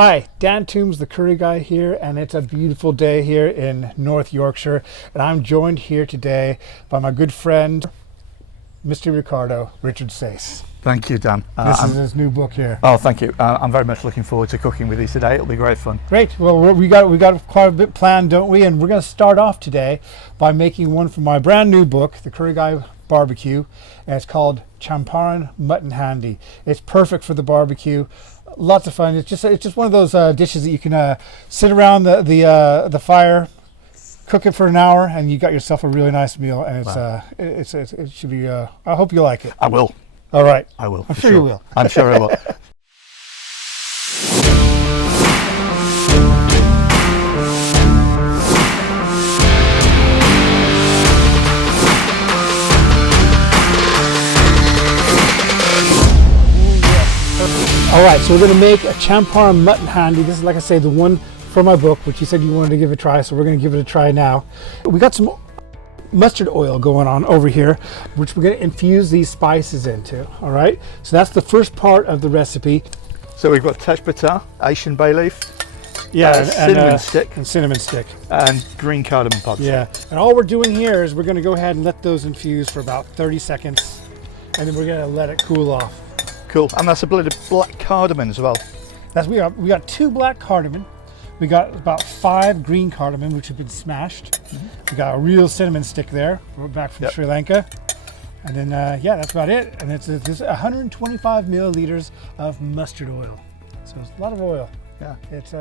Hi, Dan Toombs, the Curry Guy here, and it's a beautiful day here in North Yorkshire, and I'm joined here today by my good friend, Mr. Ricardo, Richard Sayce. Thank you, Dan. This is his new book here. Oh, thank you. I'm very much looking forward to cooking with you today. It'll be great fun. Great. Well, we got quite a bit planned, don't we? And we're going to start off today by making one from my brand new book, The Curry Guy BBQ, and it's called Champaran Mutton Handi. It's perfect for the barbecue. Lots of fun. It's just one of those dishes that you can sit around the fire, cook it for an hour, and you got yourself a really nice meal. And it should be. I hope you like it. I will. All right. I will. I'm sure you will. I'm sure I will. All right, so we're going to make a Champaran Mutton Handi. This is, like I say, the one from my book, which you said you wanted to give a try, so we're going to give it a try now. We got some mustard oil going on over here, which we're going to infuse these spices into, all right? So that's the first part of the recipe. So we've got Tejpata, Asian bay leaf, cinnamon stick. And green cardamom pods. Yeah, and all we're doing here is we're going to go ahead and let those infuse for about 30 seconds, and then we're going to let it cool off. Cool, and that's a blend of black cardamom as well. We got 2 black cardamom. We got about 5 green cardamom, which have been smashed. We got a real cinnamon stick there. We're back from Sri Lanka. And then, that's about it. And it's 125 milliliters of mustard oil. So it's a lot of oil. Yeah. It's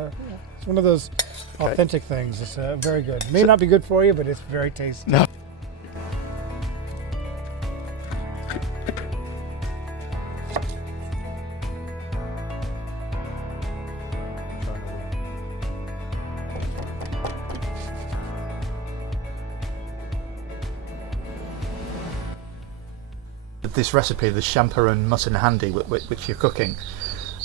one of those authentic things. It's very good. May not be good for you, but it's very tasty. No. This recipe, the Champaran Mutton Handi, which you're cooking,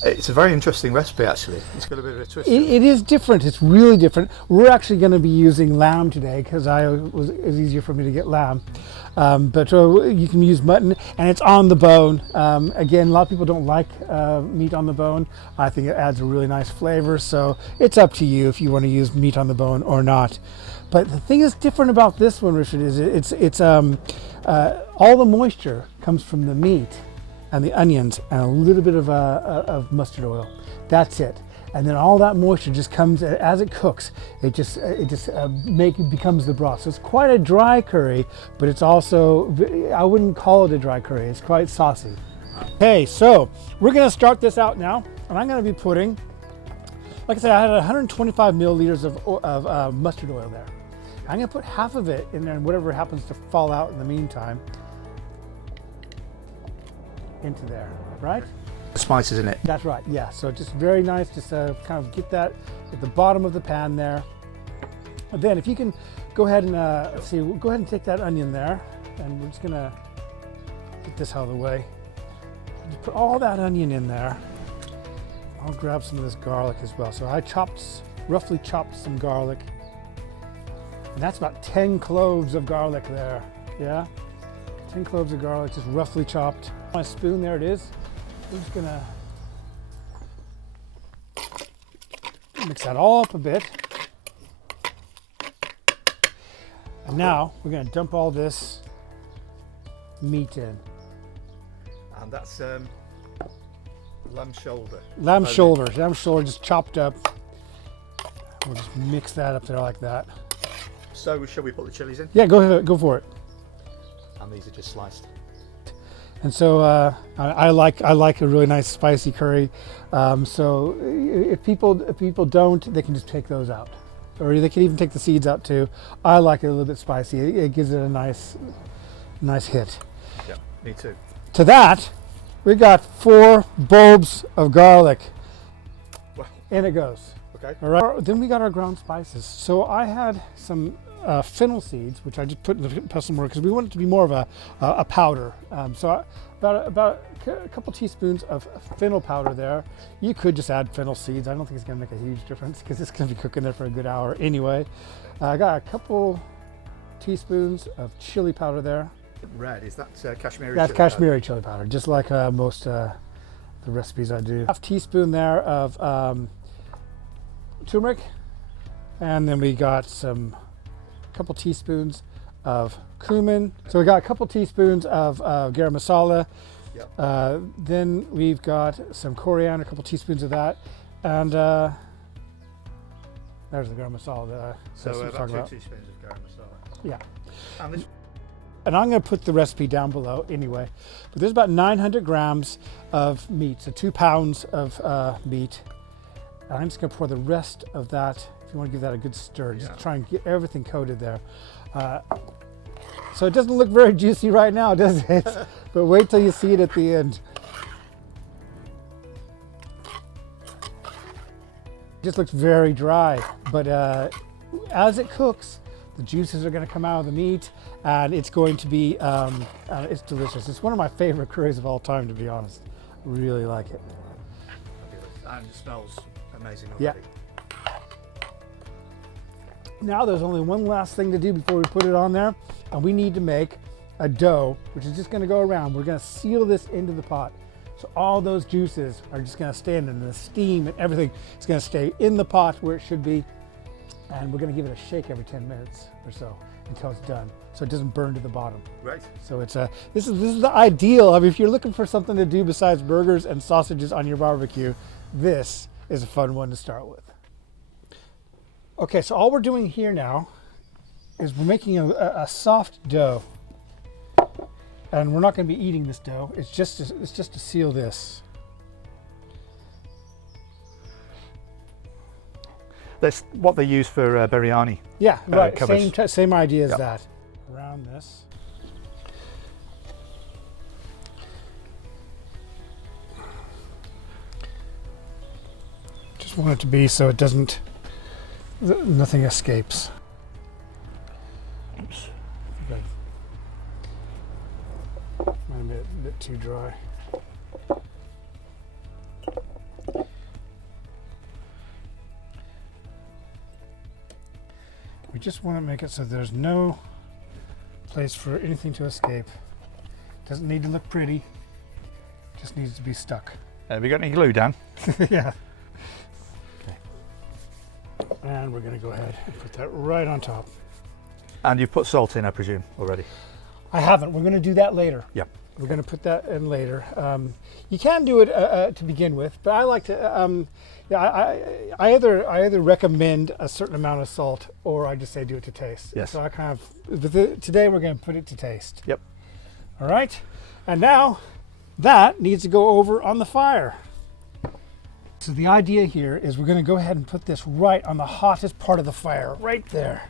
it's a very interesting recipe actually. It's got a bit of a twist. It is different. It's really different. We're actually going to be using lamb today because it was easier for me to get lamb. But you can use mutton, and it's on the bone. Again, a lot of people don't like meat on the bone. I think it adds a really nice flavor. So it's up to you if you want to use meat on the bone or not. But the thing that's different about this one, Richard, is it's all the moisture comes from the meat and the onions and a little bit of mustard oil. That's it. And then all that moisture just comes as it cooks. It just becomes the broth. So it's quite a dry curry, but it's also, I wouldn't call it a dry curry. It's quite saucy. Okay, so we're going to start this out now, and I'm going to be putting, like I said, I had 125 milliliters of mustard oil there. I'm going to put half of it in there, and whatever happens to fall out in the meantime, into there, right? Spices in it. That's right, yeah. So just very nice, just kind of get that at the bottom of the pan there. And then if you can go ahead and go ahead and take that onion there, and we're just gonna get this out of the way. Just put all that onion in there. I'll grab some of this garlic as well. So I roughly chopped some garlic. And that's about 10 cloves of garlic there, yeah? 10 cloves of garlic, just roughly chopped. My spoon, there it is. I'm just gonna mix that all up a bit. And now we're gonna dump all this meat in. And that's lamb shoulder. Lamb shoulder just chopped up. We'll just mix that up there like that. So shall we put the chilies in? Yeah, go ahead, go for it. And these are just sliced. And so I like a really nice spicy curry. So if people don't, they can just take those out, or they can even take the seeds out too. I like it a little bit spicy. It gives it a nice hit. Yeah, me too. To that, we got 4 bulbs of garlic. Wow. In it goes. Okay. All right. Then we got our ground spices. So I had some fennel seeds, which I just put in the pestle mortar because we want it to be more of a powder. So about a couple teaspoons of fennel powder there. You could just add fennel seeds. I don't think it's going to make a huge difference because it's going to be cooking there for a good hour anyway. I got a couple teaspoons of chili powder there. Red, is that Kashmiri That's chili Kashmiri chili powder, just like most the recipes I do. Half teaspoon there of turmeric, and then we got a couple teaspoons of cumin. So we got a couple teaspoons of garam masala. Yep. Then we've got some coriander, a couple teaspoons of that, and there's the garam masala that I So was about talking 2 about. teaspoons of garam masala. Yeah. And this, And I'm going to put the recipe down below anyway. But there's about 900 grams of meat, so 2 pounds of meat. And I'm just going to pour the rest of that, if you want to give that a good stir, just try and get everything coated there. So it doesn't look very juicy right now, does it? But wait till you see it at the end. It just looks very dry, but as it cooks, the juices are going to come out of the meat, and it's going to be, it's delicious. It's one of my favorite curries of all time, to be honest. Really like it. and it smells amazing already. Yeah. Now there's only one last thing to do before we put it on there, and we need to make a dough, which is just going to go around. We're going to seal this into the pot. So all those juices are just going to stand in the steam and everything. It's going to stay in the pot where it should be. And we're going to give it a shake every 10 minutes or so until it's done, so it doesn't burn to the bottom. Right. So it's this is the ideal. I mean, if you're looking for something to do besides burgers and sausages on your barbecue, this is a fun one to start with. Okay, so all we're doing here now is we're making a soft dough, and we're not going to be eating this dough. It's just to seal this. That's what they use for biryani. Yeah, right. Covers. Same idea as Yep. that. Around this. Just want it to be so it doesn't, nothing escapes. Oops. Okay. Might have made it a bit too dry. We just want to make it so there's no place for anything to escape. Doesn't need to look pretty, just needs to be stuck. Have you got any glue, Dan? Yeah. Okay. And we're going to go ahead and put that right on top. And you've put salt in, I presume, already? I haven't. We're going to do that later. Yep. We're going to put that in later. You can do it to begin with, but I like to. I either recommend a certain amount of salt, or I just say do it to taste. Yes. So I kind of today we're going to put it to taste. Yep. All right. And now that needs to go over on the fire. So the idea here is we're going to go ahead and put this right on the hottest part of the fire, right there.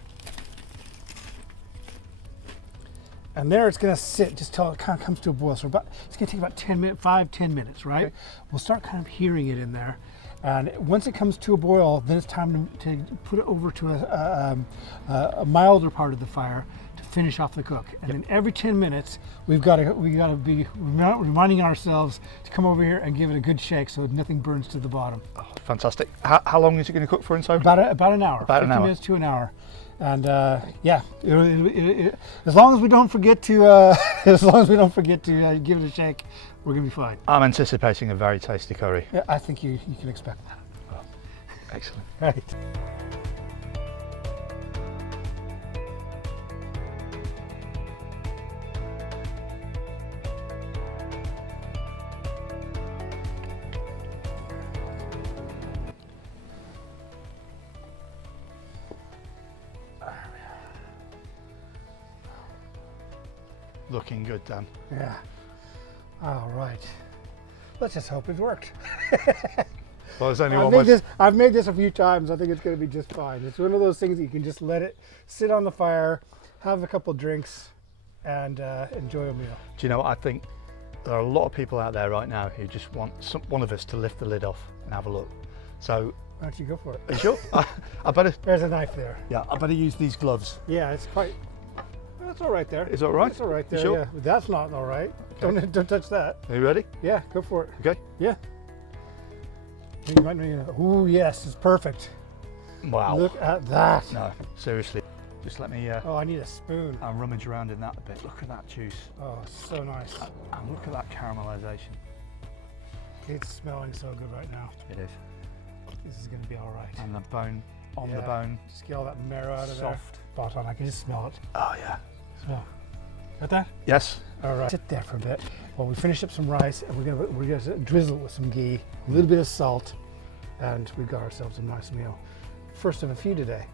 And there it's going to sit just till it kind of comes to a boil. So it's going to take about 5-10 minutes, right? Okay. We'll start kind of hearing it in there. And once it comes to a boil, then it's time to put it over to a milder part of the fire to finish off the cook. And then every 10 minutes, we got to be reminding ourselves to come over here and give it a good shake so nothing burns to the bottom. Oh, fantastic. How long is it going to cook for inside? About an hour. About an hour. 50 minutes to an hour. And as long as we don't forget to give it a shake, we're gonna be fine. I'm anticipating a very tasty curry. Yeah, I think you can expect that. Oh, excellent. Right. Looking good, Dan. Yeah. All right. Let's just hope it worked. Well, there's only one way. I've made this a few times. I think it's going to be just fine. It's one of those things that you can just let it sit on the fire, have a couple drinks, and enjoy a meal. Do you know what? I think there are a lot of people out there right now who just want one of us to lift the lid off and have a look. So, why don't you go for it? are you sure? I better. There's a knife there. Yeah, I better use these gloves. Yeah, it's quite. That's all right there. Is that all right? That's all right there. You sure? Yeah, but that's not all right. Okay. Don't touch that. Are you ready? Yeah, go for it. Okay. Yeah. You might need. Ooh, yes, it's perfect. Wow. Look at that. No, seriously. Just let me. Oh, I need a spoon. And rummage around in that a bit. Look at that juice. Oh, so nice. And look at that caramelization. It's smelling so good right now. It is. This is going to be all right. And the bone on the Yeah. bone. Just get all that marrow out of Soft. there. Spot on. I can just smell it. Oh yeah. So, got that? Yes. All right. Sit there for a bit while we finish up some rice, and we're gonna drizzle it with some ghee, a little bit of salt, and we've got ourselves a nice meal. First of a few today.